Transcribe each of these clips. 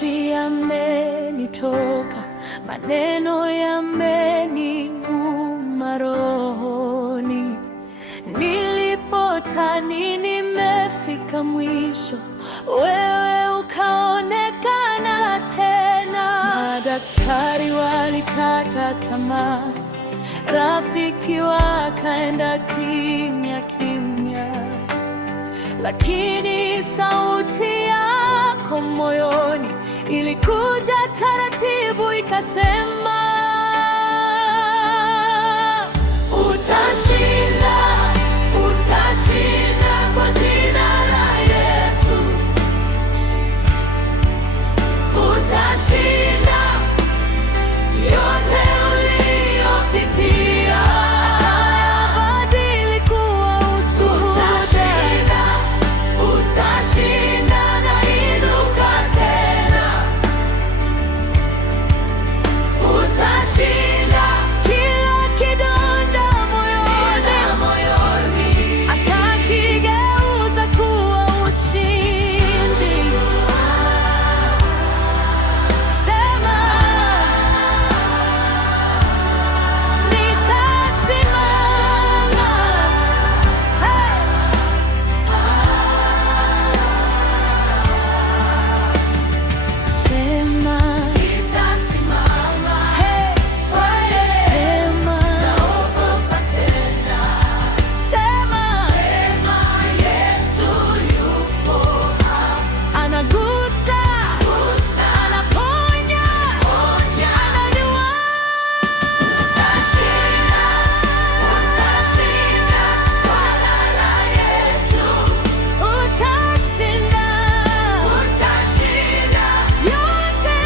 machozi yamenitoka, maneno yameniuma rohoni. Nilipodhani nimefika mwisho, wewe ukaonekana tena. Madaktari walikata tamaa, rafiki wakaenda kimya kimya, lakini sauti yako moyoni ilikuja taratibu, ikasema utashinda, utashinda kwa jina la Yesu. Utashinda yote uliyopitia, atayabadili kuwa ushuhuda. Utashinda na inuka tena. Utashinda kila kidonda moyoni, atakigeuza kuwa ushindi. Sema nitasimama. Hey! Sema nitasimama. Hey! Sema sitaogopa tena. Sema Yesu yupo hapa. Anagusa, anaponya, anajua. Utashinda, utashinda kwa jina la Yesu. Utashinda, utashinda yote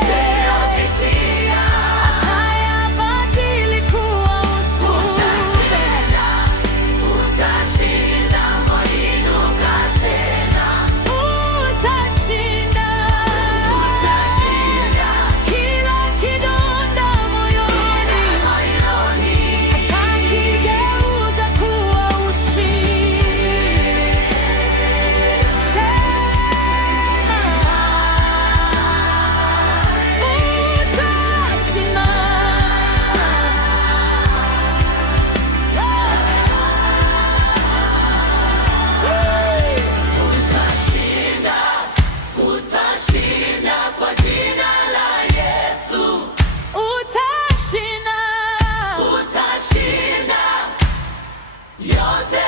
uliyopitia, atayabadili kuwa ushuhuda. Utashinda, inuka tena. Utashinda, kila kidonda moyoni, atakigeuza kuwa ushindi. Utashinda, utashinda kwa jina la Yesu. Utashinda, utashinda yote